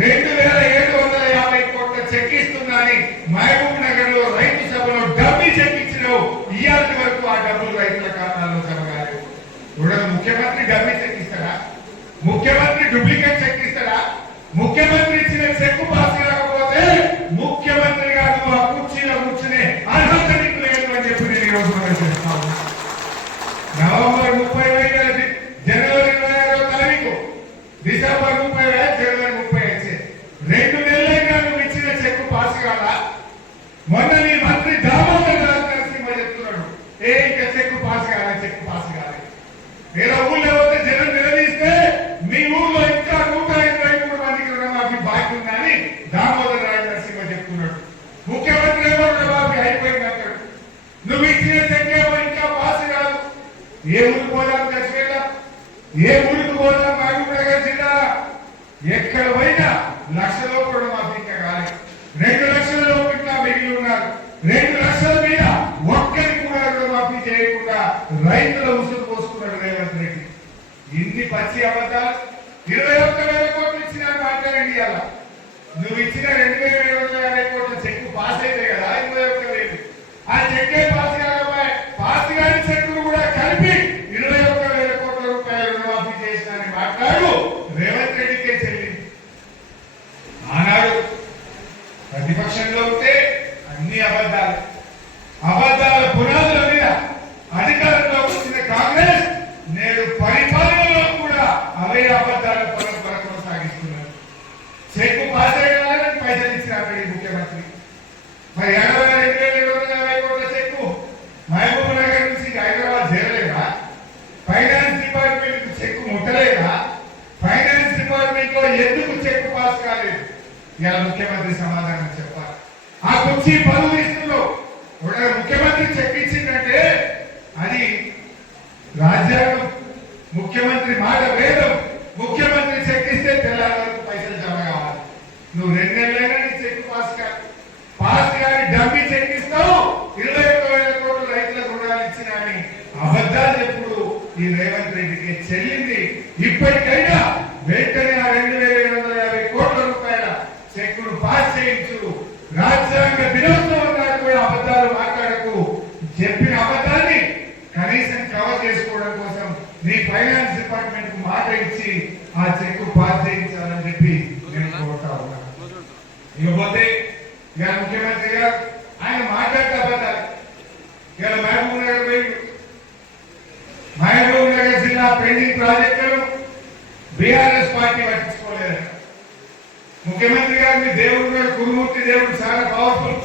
రెండు వేల ఏడు వందల యాభై కోట్ల చెక్ ఇస్తుందని మహబూబ్ నగర్లో రైతు సభలో డబ్బు చెక్ ఇచ్చినావు ఇవాళ వరకు ఆ డబ్బులు రైతుల ఖాతాలో జమ కాలేదు. ఇప్పుడు ముఖ్యమంత్రి డబ్బు చెక్ ఇస్తారా ముఖ్యమంత్రి డూప్లికేట్ చెక్ ఇస్తారా ముఖ్యమంత్రి ఇచ్చిన చెక్ పాస్ కాకపోతే ముఖ్యమంత్రి గారు ఆ కుర్చీలో కూర్చునే అర్హత నీకు లేదు అని చెప్పి నేను ఈ రోజు మనం చేస్తా ఉన్నా. నవంబర్ ముప్పై వేల జనవరి ఇరవై ఆరో తారీఖు డిసెంబర్ ముప్పై వేల జనవరి ముప్పై ఐదు రెండు నెలలైనా నువ్వు ఇచ్చిన చెక్ పాస్ కాదా మొన్న నీ మంత్రి దామోదర్ రాజు నరసింహ చెప్తున్నాడు. ఏ ఇంకా చెక్ పాస్ కాలే చెక్ పాస్ కాలే. వేరే ఊళ్ళో పోతే జనం నిలదీస్తే మీ ఊళ్ళో ఇంకా నూట ఇరవై మూడు మందికి రుణమాఫీ బాకీ ఉందని దామోదర్ రాజు నరసింహ చెప్తున్నాడు. ముఖ్యమంత్రి ఏమో రుణమాఫీ అయిపోయింది అంటాడు. నువ్వు ఇచ్చిన చెక్ ఏమో ఇంకా పాస్ కాదు. ఏ ఊరికి పోదాం చచ్చిపోయినా ఏ ఊరికి పోదాం మహబూబ్ నగర్ జిల్లా? ఎక్కడ పోయినా లక్షలో కూడా మాకు ఇంకా కాలేదు రెండు లక్షల ఇంకా మిగిలి ఉన్నారు రెండు లక్షల మీద ఒక్కరికి కూడా రుణమాఫీ చేయకుండా రైతుల ఉసురు పోసుకున్నాడు రేవంత్ రెడ్డి. ఇన్ని పచ్చి అబద్ధాలు? ఇరవై ఒక్క వేల కోట్లు ఇచ్చిన మాట్లాడండి అలా నువ్వు ఇచ్చిన రెండు వేల ఏడు వందల యాభై కోట్ల చెక్ పాస్ అయితే కదా ఇరవై ఒక్క వేలు ఆ చెక్కే పాస్ కాకపోయా పాస్ కాని చెక్కులు కూడా కలిపి ఇరవై ఒక్క వేల కోట్ల రూపాయలు రుణమాఫీ చేసినని మాట్లాడు రేవంత్ రెడ్డికే చెల్లింది ఆనాడు ప్రతిపక్షంలో ఉంటే అన్ని అబద్ధాలు అబద్ధాల పునాదుల మీద అధికారంలో వచ్చిన కాంగ్రెస్ నేడు పరిపాలనలో కూడా అవే అబద్ధాల పరంపర కొనసాగిస్తున్నారు చెక్కు పాస్ అయ్యాలని పైసలు ఇచ్చిన అక్కడి ముఖ్యమంత్రి మరి రెండు వేల ఏడు వందల యాభై కోట్ల చెక్కు మహబూబ్ నగర్ నుంచి హైదరాబాద్ చేరలేదా? ఫైనాన్స్ డిపార్ట్మెంట్ చెక్కు ముట్టలేదా? ఫైనాన్స్ డిపార్ట్మెంట్లో ఎందుకు చెక్కు పాస్ కాలేదు? ఇలా ముఖ్యమంత్రి సమాధానం చెప్పాలి. ఆ కుర్చీ పనులు ముఖ్యమంత్రి చెక్ ఇచ్చిందంటే అది రాజ్యాంగం ముఖ్యమంత్రి మాట వేదం. ముఖ్యమంత్రి చెక్ ఇస్తే తెల్లారి వరకు పైసలు జమ కావాలి నువ్వు రెండు నెలలైనా నీ చెక్ పాస్ కాదు పాస్ కానీ డబ్బి చెక్ ఇస్తావు ఇరవై ఒక్క వేల కోట్లు రైతులకు రుణాలు ఇచ్చిన అని అబద్ధాలు ఎప్పుడు ఈ రేవంత్ రెడ్డికి చెల్లింది. ఇప్పటికైనా వెంటనే ఆ రెండు వేల ఏడు వందల యాభై కోట్ల రూపాయల చెక్కును పాస్ చేయించు. రాజ్యాంగ దినోత్సవం నాడు కూడా అబద్ధాలు మాట్లాడకు. చెప్పిన అబద్ధాన్ని కనీసం కవర్ చేసుకోవడం కోసం నీ ఫైనాన్స్ డిపార్ట్మెంట్కు మాట ఇచ్చి ఆ చెక్కు పాస్ చేయించాలని చెప్పి నేను కోరుతా ఉన్నాను ఇకపోతే ఇక ముఖ్యమంత్రి గారు ఆయన మాట్లాడితే అబద్ధాలు. ఇక మహబూబ్ నగర్ పోయి మహబూబ్ నగర్ జిల్లా పెండింగ్ ప్రాజెక్టులను బీఆర్ఎస్ పార్టీ పట్టించుకోలేదు ముఖ్యమంత్రి గారు మీ దేవుడు కూడా కురుమూర్తి దేవుడు చాలా పవర్ఫుల్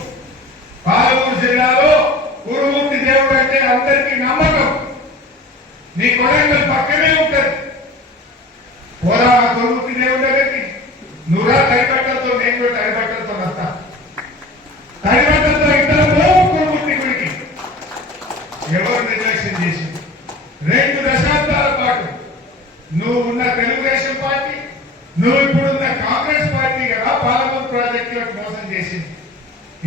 పాలమూరు జిల్లాలో కురుమూర్తి దేవుడు అంటే అందరికీ నమ్మకం. నీ కొడంగల్ పక్కనే ఉంటది. పోరా నువ్వు ఉన్న తెలుగుదేశం పార్టీ నువ్వు ఇప్పుడున్న కాంగ్రెస్ పార్టీ కదా పాలమూరు ప్రాజెక్టులకు మోసం చేసింది.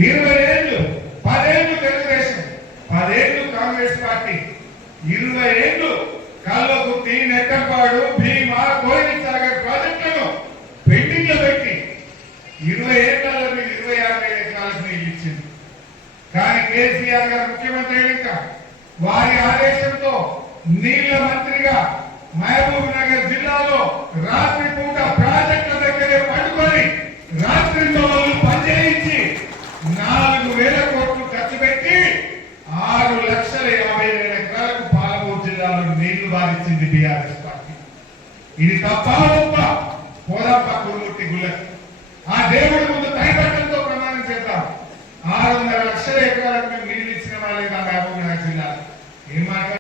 ఇరవై ఏళ్ళు పదేళ్ళు తెలుగుదేశం పదేళ్ళు కాంగ్రెస్ పార్టీ. ఇరవై ఏళ్ళు కల్లకుర్తి నెట్టంపాడు భీమా కోయిలి సాగర్ ప్రాజెక్టులను పెండింగ్లో పెట్టి. ఇరవై ఏళ్ళలో మీరు ఇరవై ఆరు వేల ఎకరాలకు నీళ్ళు ఇచ్చింది. కానీ కేసీఆర్ గారు ముఖ్యమంత్రి అయ్యాక వారి ఆదేశంతో నీళ్ళ మంత్రిగా మహబూబ్ నగర్ జిల్లాలో రాత్రి పూట ప్రాజెక్టుల దగ్గరే పడుకొని రాత్రి వాళ్ళు పనిచేయించి నాలుగు వేల కోట్లు ఖర్చు పెట్టి ఆరు లక్షల యాభై వేల ఎకరాలకు పాలమూరు జిల్లాలో నీళ్ళు బాధించింది బీఆర్ఎస్ పార్టీ. ఇది తప్ప గొప్ప పోరాట కురుమూర్తి గుళ్ళ ఆ దేవుడి ముందు భయపడటంతో ప్రమాణం చేద్దాం. ఆరు వందల లక్షల ఎకరాలకు నీళ్ళు ఇచ్చిన వాళ్ళే నా మహబూబ్ నగర్ జిల్లా ఏమాట